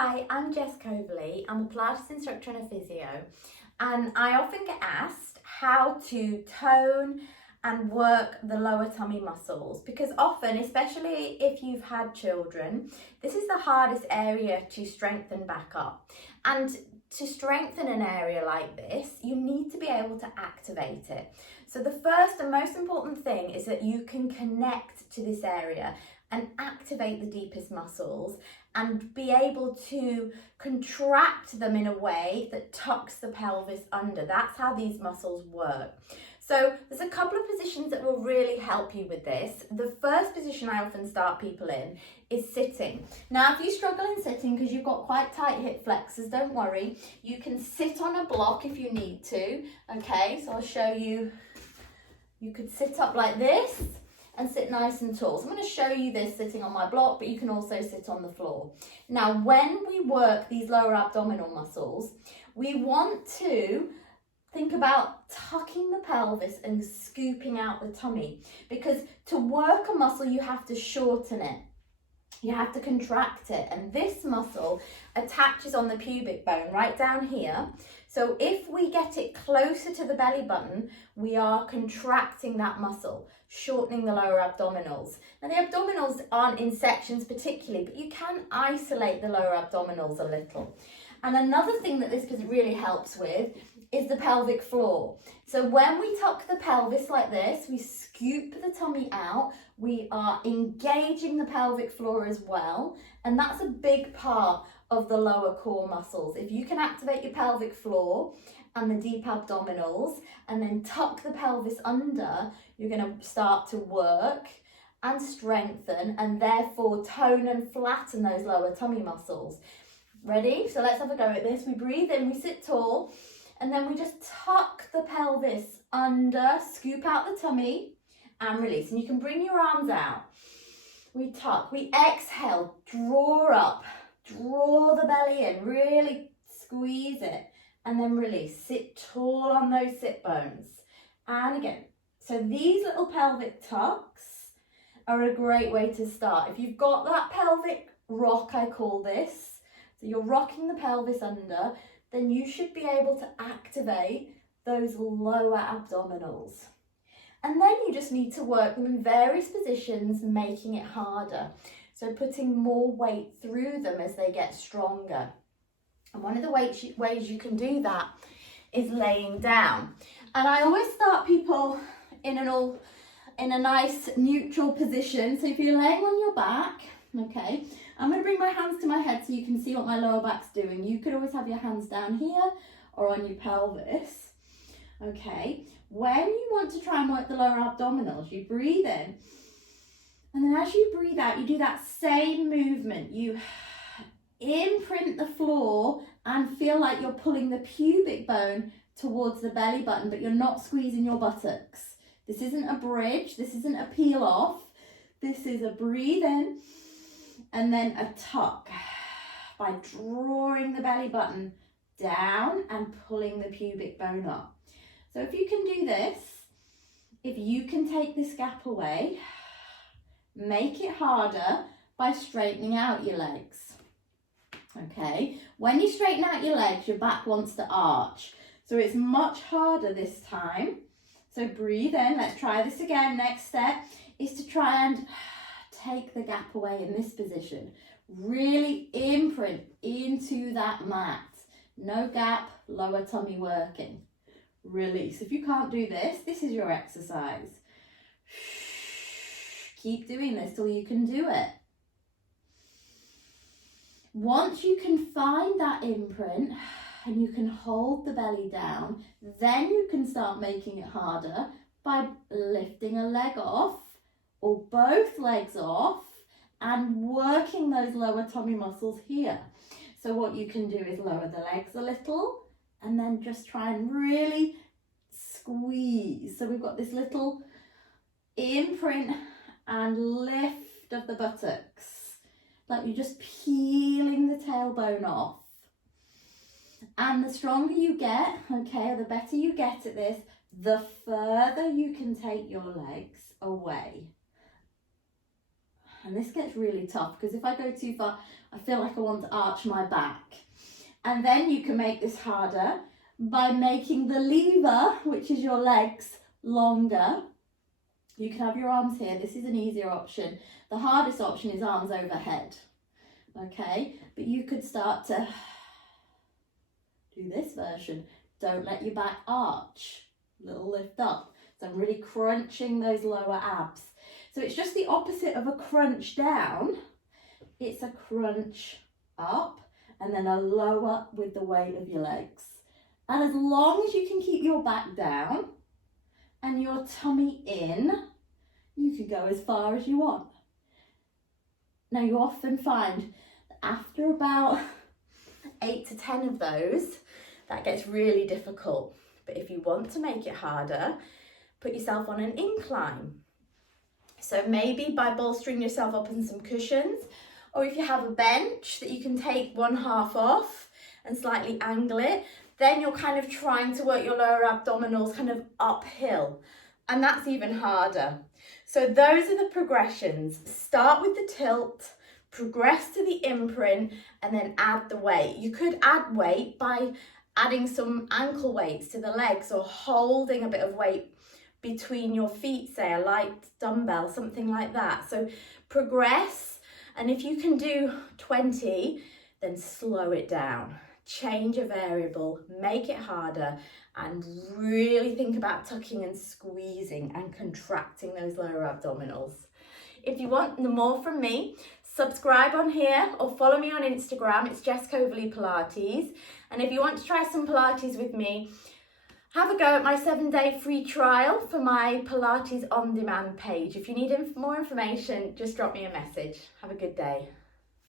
Hi, I'm Jess Coverley. I'm a Pilates instructor and a physio, and I often get asked how to tone and work the lower tummy muscles, because often, especially if you've had children, this is the hardest area to strengthen back up. And to strengthen an area like this, you need to be able to activate it. So the first and most important thing is that you can connect to this area and activate the deepest muscles and be able to contract them in a way that tucks the pelvis under. That's how these muscles work. So there's a couple of positions that will really help you with this. The first position I often start people in is sitting. Now, if you struggle in sitting because you've got quite tight hip flexors, don't worry. You can sit on a block if you need to. Okay, so I'll show you. You could sit up like this and sit nice and tall. So I'm going to show you this sitting on my block, but you can also sit on the floor. Now, when we work these lower abdominal muscles, we want to think about tucking the pelvis and scooping out the tummy, because to work a muscle, you have to shorten it. You have to contract it, and this muscle attaches on the pubic bone right down here. So if we get it closer to the belly button, we are contracting that muscle, shortening the lower abdominals. Now, the abdominals aren't in sections particularly, but you can isolate the lower abdominals a little. And another thing that this really helps with is the pelvic floor. So when we tuck the pelvis like this, we scoop the tummy out, we are engaging the pelvic floor as well, and that's a big part of the lower core muscles. If you can activate your pelvic floor and the deep abdominals and then tuck the pelvis under, you're going to start to work and strengthen and therefore tone and flatten those lower tummy muscles. Ready? So let's have a go at this. We breathe in, we sit tall, and then we just tuck the pelvis under, scoop out the tummy and release. And you can bring your arms out. We tuck, we exhale, draw up, draw the belly in, really squeeze it, and then release. Sit tall on those sit bones. And again. So these little pelvic tucks are a great way to start. If you've got that pelvic rock, I call this, so you're rocking the pelvis under, then you should be able to activate those lower abdominals. And then you just need to work them in various positions, making it harder. So putting more weight through them as they get stronger. And one of the ways you can do that is laying down. And I always start people in a nice neutral position. So if you're laying on your back, okay, I'm going to bring my hands to my head so you can see what my lower back's doing. You could always have your hands down here or on your pelvis. Okay, when you want to try and work the lower abdominals, you breathe in, and then as you breathe out, you do that same movement. You imprint the floor and feel like you're pulling the pubic bone towards the belly button, but you're not squeezing your buttocks. This isn't a bridge, this isn't a peel off. This is a breathe in and then a tuck by drawing the belly button down and pulling the pubic bone up. So if you can do this, if you can take this gap away, make it harder by straightening out your legs. Okay, when you straighten out your legs, your back wants to arch. So it's much harder this time. So breathe in, let's try this again. Next step is to try and take the gap away in this position. Really imprint into that mat. No gap, lower tummy working. Release. If you can't do this, this is your exercise. Keep doing this till you can do it. Once you can find that imprint and you can hold the belly down, then you can start making it harder by lifting a leg off or both legs off and working those lower tummy muscles here. So what you can do is lower the legs a little and then just try and really squeeze. So we've got this little imprint and lift of the buttocks, like you're just peeling the tailbone off. And the stronger you get, okay, the better you get at this, the further you can take your legs away. And this gets really tough because if I go too far, I feel like I want to arch my back. And then you can make this harder by making the lever, which is your legs, longer. You can have your arms here. This is an easier option. The hardest option is arms overhead. Okay, but you could start to do this version. Don't let your back arch. Little lift up. So I'm really crunching those lower abs. So it's just the opposite of a crunch down. It's a crunch up and then a lower with the weight of your legs. And as long as you can keep your back down and your tummy in, you can go as far as you want. Now you often find that after about 8 to 10 of those, that gets really difficult. But if you want to make it harder, put yourself on an incline. So maybe by bolstering yourself up on some cushions, or if you have a bench that you can take one half off and slightly angle it, then you're kind of trying to work your lower abdominals kind of uphill. And that's even harder. So those are the progressions. Start with the tilt, progress to the imprint, and then add the weight. You could add weight by adding some ankle weights to the legs or holding a bit of weight between your feet, say a light dumbbell, something like that. So progress, and if you can do 20, then slow it down. Change a variable, make it harder, and really think about tucking and squeezing and contracting those lower abdominals. If you want more from me, subscribe on here or follow me on Instagram. It's Jess Coverley Pilates. And if you want to try some Pilates with me, have a go at my 7-day free trial for my Pilates on demand page. If you need more information, just drop me a message. Have a good day.